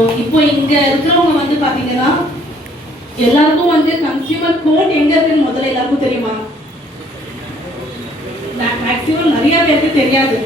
இப்போ இங்க இருக்கிறவங்க வந்து பாத்தீங்கன்னா எல்லாருக்கும் வந்து கன்சியூமர் கோர்ட் எங்க இருக்குன்னு முதல்ல எல்லாருக்கும் தெரியுமா? மேக்ஸிமம் நிறைய பேருக்கு தெரியாது.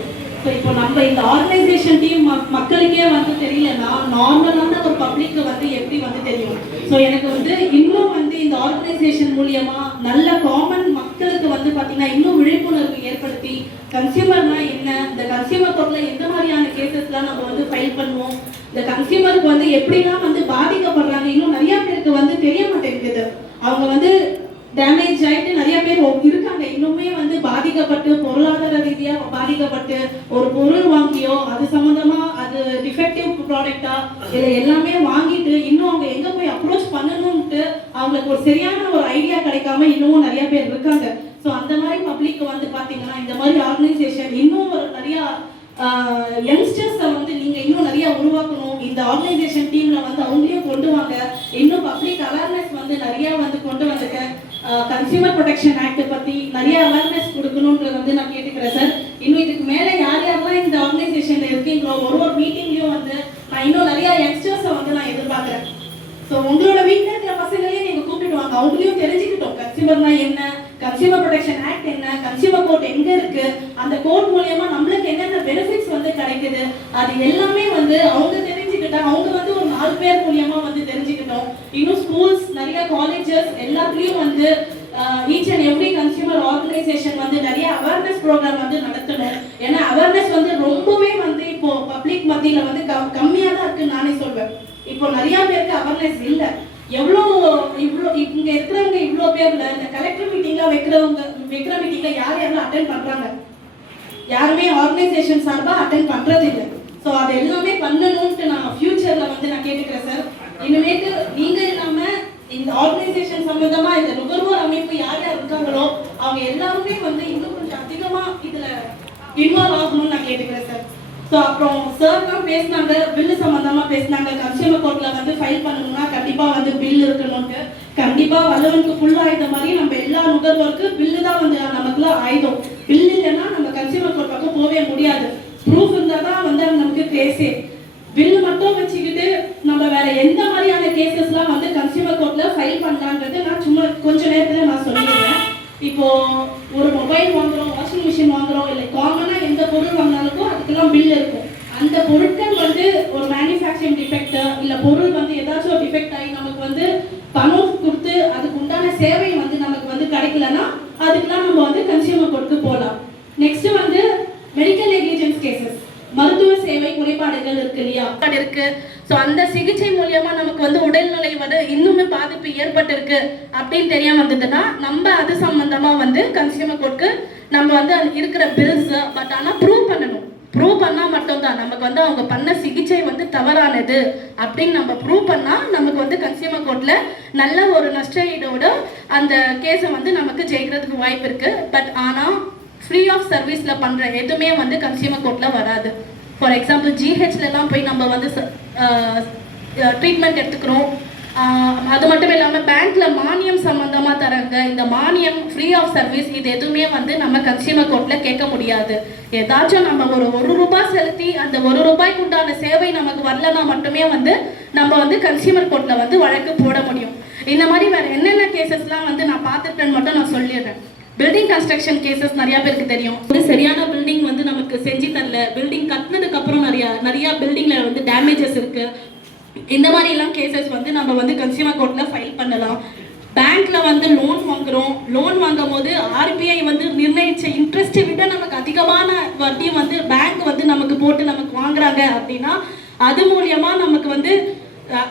ஸோ இப்போ நம்ம இந்த ஆர்கனைசேஷன் டீம் மக்களுக்கே வந்து தெரியலன்னா நார்மலான ஒரு பப்ளிக்கு வந்து எப்படி வந்து தெரியும்? ஸோ எனக்கு வந்து இன்னும் வந்து இந்த ஆர்கனைசேஷன் மூலியமா நல்ல காமன் மக்களுக்கு வந்து பார்த்தீங்கன்னா இன்னும் விழிப்புணர்வு ஏற்படுத்தி கன்சியூமர்னா என்ன, இந்த கன்சியூமர் கோர்ட்ல எந்த மாதிரியான கேசஸ்லாம் நம்ம வந்து ஃபைல் பண்ணுவோம், இந்த கன்சியூமருக்கு வந்து எப்படிலாம் வந்து பாதிக்கப்படுறாங்க இன்னும் நிறைய பேருக்கு வந்து தெரிய மாட்டேங்குது. அவங்க வந்து டேமேஜ் ஆயிட்டு நிறைய பேர் இருக்காங்க இன்னுமே வந்து பாதிக்கப்பட்டு பொருளாதார ரீதியா பாதிக்கப்பட்டு ஒரு பொருள் வாங்கியோ அது சம்பந்தமா அது டிஃபெக்டிவ் ப்ராடக்டா இல்லை எல்லாமே வாங்கிட்டு இன்னும் அவங்க எங்க போய் அப்ரோச் பண்ணணும்ட்டு அவங்களுக்கு ஒரு சரியான ஒரு ஐடியா கிடைக்காம இன்னமும் நிறைய பேர் இருக்காங்க. ஸோ அந்த மாதிரி பப்ளிக் வந்து பாத்தீங்கன்னா இந்த மாதிரி ஆர்கனைசேஷன் இன்னும் ஒரு நிறைய யங்ஸ்டர்ஸை வந்து நீங்க இன்னும் நிறைய உருவாக்கணும். இந்த ஆர்கனைசேஷன் டீம்ல வந்து அவங்களையும் கொண்டு வாங்க. இன்னும் பப்ளிக் அவேர்னஸ் வந்து நிறைய வந்து கொண்டு வந்துக்க கன்சியூமர் ப்ரொடெக்ஷன் ஆக்ட் பத்தி நிறைய அவேர்னஸ் கொடுக்கணும்ன்றது வந்து நான் கேட்டுக்கிறேன் சார். இன்னும் இதுக்கு மேல யார் யாரெல்லாம் இந்த ஆர்கனைசேஷன்ல இருக்கீங்களோ ஒரு மீட்டிங்லயும் வந்து நான் இன்னும் நிறைய யங்ஸ்டர்ஸை வந்து நான் எதிர்பார்க்கிறேன். ஸோ உங்களோட வீட்டில் இருக்கிற பசங்களையும் நீங்க கூப்பிட்டு வாங்க, அவங்களையும் தெரிஞ்சுக்கிட்டோம் கன்சியூமர்னா என்ன, கன்சியூமர் ப்ரொடெக்ஷன் ஆக்ட் என்ன, கன்சியூமர் கோர்ட் எங்க இருக்கு, அந்த கோர்ட் மூலியமா நம்மளுக்கு என்னென்ன பெனிஃபிட்ஸ் வந்து கிடைக்குது அது எல்லாமே வந்து அவங்க தெரிஞ்சுக்கிட்டா அவங்க வந்து ஒரு 4 பேர் மூலியமா வந்து தெரிஞ்சுக்கிட்டோம். இன்னும் ஸ்கூல்ஸ் நிறைய காலேஜஸ் எல்லாத்துலயும் வந்து each and every consumer organisation வந்து நிறைய அவேர்னஸ் ப்ரோக்ராம் வந்து நடத்தணும். ஏன்னா அவேர்னஸ் வந்து ரொம்பவே வந்து இப்போ பப்ளிக் மத்தியில வந்து கம்மியா தான் இருக்குன்னு நானே சொல்வேன். இப்போ நிறைய பேருக்கு அவேர்னஸ் இல்லை. இவ்வளோ இங்க இருக்கிறவங்க இவ்வளோ பேர்ல இந்த கலெக்டர் மீட்டிங்ல வைக்கிற மீட்டிங்ல யாரெல்லாம் அட்டென்ட் பண்றாங்க? யாருமே ஆர்கனைசேஷன் சார்பா அட்டென்ட் பண்றது இல்லை. ஸோ அது எல்லாமே பண்ணணும்ட்டு நான் ஃபியூச்சர்ல வந்து நான் கேட்டுக்கிறேன் சார். இனிமேட்டு நீங்க இல்லாம இந்த ஆர்கனைசேஷன் சம்பந்தமா இந்த நுகர்வோர் அமைப்பு யார் யார் இருக்காங்களோ அவங்க எல்லாருமே வந்து இன்னும் கொஞ்சம் அதிகமா இதுல இன்வால்வ் ஆகணும்னு நான் கேட்டுக்கிறேன் சார். ஸோ அப்புறம் சார் தான் பேசினாங்க, பில்லு சம்பந்தமா பேசினாங்க. கன்சியூமர் கோர்ட்ல வந்து ஃபைல் பண்ணணும்னா கண்டிப்பா வந்து பில் இருக்கணும்ட்டு. கண்டிப்பா வல்லவனுக்கு ஃபுல் ஆயுத மாதிரி நம்ம எல்லா நுகர்வோருக்கு பில்லு தான் வந்து நமக்குலாம் ஆயுதம். பில் இல்லைன்னா நம்ம கன்சியூமர் கோர்ட் பக்கம் போகவே முடியாது. ப்ரூஃப் இருந்தால் தான் வந்து நமக்கு கேஸே. பில் மட்டும் வச்சுக்கிட்டு நம்ம வேற எந்த மாதிரியான கேசஸ்லாம் வந்து கன்சியூமர் கோர்ட்ல ஃபைல் பண்ணலான்றது நான் சும்மா கொஞ்ச நேரத்துல நான் சொல்லிடுறேன். இப்போ ஒரு மொபைல் வாங்குறோம், வாஷிங் மிஷின் வாங்குறோம், இல்லை காமனா எந்த பொருள் வாங்கினாலுக்கும் அதுக்கெல்லாம் பில் இருக்கும். அந்த பொருட்கள் வந்து ஒரு மேனுஃபேக்சரிங் டிஃபெக்ட் இல்லை பொருள் வந்து ஏதாச்சும் ஒரு டிஃபெக்ட் ஆகி நமக்கு வந்து பணம் கொடுத்து அதுக்கு உண்டான சேவை வந்து நமக்கு வந்து கிடைக்கலன்னா அதுக்கெல்லாம் நம்ம வந்து கன்சியூமர் கோர்ட்டுக்கு போகலாம். நெக்ஸ்ட் வந்து மெடிக்கல் நெக்லிஜென்ஸ் கேசஸ், மருத்துவ சேவை குறைபாடுகள் இருக்கு இல்லையா இருக்கு. ஸோ அந்த சிகிச்சை மூலியமா நமக்கு வந்து உடல்நிலை வந்து இன்னுமே பாதிப்பு ஏற்பட்டிருக்கு அப்படின்னு தெரிய வந்ததுன்னா நம்ம அது சம்பந்தமா வந்து கன்சியூமர் கோர்ட்டுக்கு நம்ம வந்து இருக்கிற பில்ஸ் பட் ஆனால் ப்ரூவ் பண்ணணும். ப்ரூவ் பண்ணா மட்டும்தான் நமக்கு வந்து அவங்க பண்ண சிகிச்சை வந்து தவறானது அப்படின்னு நம்ம ப்ரூவ் பண்ணா நமக்கு வந்து கன்சியூமர் கோர்ட்ல நல்ல ஒரு நஷ்டஈடோட அந்த கேஸை வந்து நமக்கு ஜெயிக்கிறதுக்கு வாய்ப்பு இருக்கு. பட் ஆனால் ஃப்ரீ ஆஃப் சர்வீஸ்ல பண்ற எதுவுமே வந்து கன்சியூமர் கோர்ட்ல வராது. ஃபார் எக்ஸாம்பிள் ஜிஹெச்லாம் போய் நம்ம வந்து ட்ரீட்மெண்ட் எடுத்துக்கிறோம். அது மட்டும் இல்லாமல் பேங்க்ல மானியம் சம்பந்தமா தராங்க. இந்த மானியம் ஃப்ரீ ஆஃப் சர்வீஸ் இது எதுவுமே வந்து நம்ம கன்சியூமர் கோர்ட்ல கேட்க முடியாது. ஏதாச்சும் நம்ம ஒரு ரூபாய் செலுத்தி அந்த ₹1 உண்டான சேவை நமக்கு வரலன்னா மட்டுமே வந்து நம்ம வந்து கன்சியூமர் கோர்ட்ல வந்து வழக்கு போட முடியும். இந்த மாதிரி வேற என்னென்ன கேசஸ்லாம் வந்து நான் பார்த்துருக்கேன்னு மட்டும் நான் சொல்லிடுறேன். பில்டிங் கன்ஸ்ட்ரக்ஷன் கேசஸ் நிறைய பேருக்கு தெரியும். வந்து சரியான பில்டிங் வந்து நமக்கு செஞ்சு தரல, பில்டிங் கட்டினதுக்கு அப்புறம் நிறைய பில்டிங்ல வந்து டேமேஜஸ் இருக்கு. இந்த மாதிரி எல்லாம் கேசஸ் வந்து நம்ம வந்து கன்சியூமர் கோர்ட்ல ஃபைல் பண்ணலாம். பேங்க்ல வந்து லோன் வாங்குறோம், லோன் வாங்கும் போது ஆர்பிஐ வந்து நிர்ணயிச்ச இன்ட்ரெஸ்ட்டை விட நமக்கு அதிகமான வட்டி வந்து பேங்க் வந்து நமக்கு போட்டு நமக்கு வாங்குறாங்க அப்படின்னா அது மூலியமா நமக்கு வந்து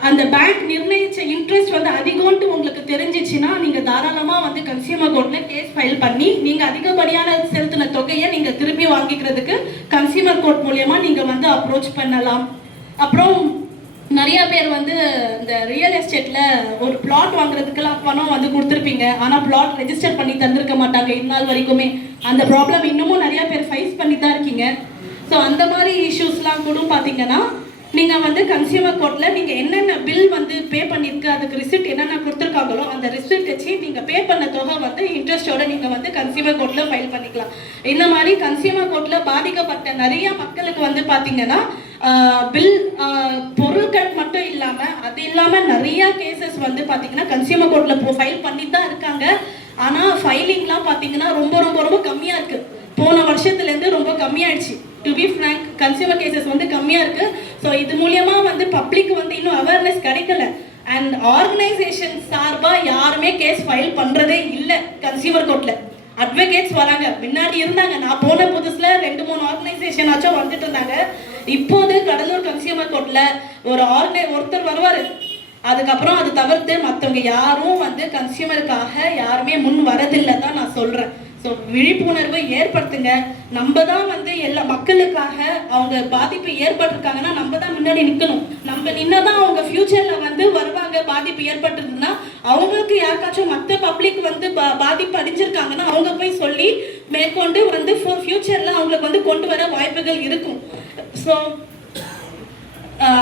அந்த பேங்க் நிர்ணயிச்ச இன்ட்ரெஸ்ட் வந்து அதிகம்ட்டு உங்களுக்கு தெரிஞ்சிச்சுன்னா நீங்க தாராளமா வந்து கன்சியூமர் கோர்ட்ல கேஸ் ஃபைல் பண்ணி நீங்க அதிகப்படியான செலுத்தின தொகையை நீங்க திருப்பி வாங்கிக்கிறதுக்கு கன்சியூமர் கோர்ட் மூலியமா நீங்க வந்து அப்ரோச் பண்ணலாம். அப்புறம் நிறைய பேர் வந்து இந்த ரியல் எஸ்டேட்ல ஒரு பிளாட் வாங்குறதுக்கெல்லாம் பணம் வந்து கொடுத்துருப்பீங்க, ஆனா பிளாட் ரெஜிஸ்டர் பண்ணி தந்திருக்க மாட்டாங்க இந்நாள் வரைக்குமே. அந்த ப்ராப்ளம் இன்னமும் நிறைய பேர் ஃபைஸ் பண்ணி தான் இருக்கீங்க. ஸோ அந்த மாதிரி இஷ்யூஸ்லாம் கூட பார்த்தீங்கன்னா நீங்க வந்து கன்சியூமர் கோர்ட்ல நீங்க என்னென்ன பில் வந்து பே பண்ணிருக்கு அதுக்கு ரிசிப்ட் என்னென்ன கொடுத்துருக்காங்களோ அந்த ரிசிப்ட் வச்சு நீங்க பே பண்ண தொகை வந்து இன்ட்ரெஸ்டோட நீங்க வந்து கன்சியூமர் கோர்ட்ல ஃபைல் பண்ணிக்கலாம். இந்த மாதிரி கன்சியூமர் கோர்ட்ல பாதிக்கப்பட்ட நிறைய மக்களுக்கு வந்து பாத்தீங்கன்னா பில் பொருட்கள் மட்டும் இல்லாமல் அது இல்லாமல் நிறையா கேசஸ் வந்து பார்த்தீங்கன்னா கன்சியூமர் கோர்ட்டில் ஃபைல் பண்ணி தான் இருக்காங்க. ஆனால் ஃபைலிங்லாம் பார்த்தீங்கன்னா ரொம்ப ரொம்ப ரொம்ப கம்மியாக இருக்குது. போன வருஷத்துலேருந்து ரொம்ப கம்மியாயிடுச்சு. To be frank consumer cases வந்து கம்மியாக இருக்குது. ஸோ இது மூலியமாக வந்து பப்ளிக் வந்து இன்னும் அவேர்னஸ் கிடைக்கல. அண்ட் ஆர்கனைசேஷன் சார்பாக யாருமே கேஸ் ஃபைல் பண்ணுறதே இல்லை கன்சியூமர் கோர்ட்டில். அட்வொகேட்ஸ் வராங்க, முன்னாடி இருந்தாங்க, நான் போன புதுசுல 2-3 ஆர்கனைசேஷன் ஆச்சும் வந்துட்டு இருந்தாங்க. இப்போது கடலூர் கன்சியூமர் கோர்ட்ல ஒருத்தர் வருவார். அதுக்கப்புறம் அது தவிர்த்து மற்றவங்க யாரும் வந்து கன்சியூமருக்காக யாருமே முன் வரதில்லை தான் நான் சொல்றேன். ஸோ விழிப்புணர்வு ஏற்படுத்துங்க. நம்ம தான் வந்து எல்லா மக்களுக்காக அவங்க பாதிப்பு ஏற்பட்டிருக்காங்கன்னா நம்ம தான் முன்னாடி நிற்கணும். நம்ம நின்னதான் அவங்க ஃபியூச்சரில் வந்து வருவாங்க. பாதிப்பு ஏற்பட்டுருதுன்னா அவங்களுக்கு யாருக்காச்சும் மற்ற பப்ளிக் வந்து பாதிப்பு அடைஞ்சிருக்காங்கன்னா அவங்க போய் சொல்லி மேற்கொண்டு வந்து ஃபியூச்சரில் அவங்களுக்கு வந்து கொண்டு வர வாய்ப்புகள் இருக்கும். ஸோ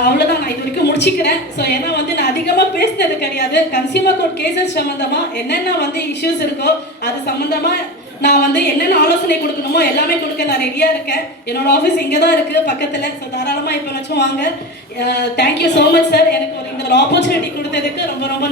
அவ்வளோதான், நான் இது வரைக்கும் முடிச்சுக்கிறேன். ஸோ ஏன்னா வந்து நான் அதிகமாக பேசுனது கிடையாது. கன்சியூமர் கோர்ட் கேசஸ் சம்மந்தமாக என்னென்ன வந்து இஷ்யூஸ் இருக்கோ அது சம்மந்தமாக நான் வந்து என்னென்ன ஆலோசனை கொடுக்கணுமோ எல்லாமே கொடுக்க நான் ரெடியாக இருக்கேன். என்னோட ஆஃபீஸ் இங்கே தான் இருக்குது பக்கத்தில். ஸோ தாராளமாக இப்போ வச்சும் வாங்க. தேங்க்யூ ஸோ மச் சார், எனக்கு இந்த ஒரு ஆப்பர்ச்சுனிட்டி கொடுத்ததுக்கு ரொம்ப ரொம்ப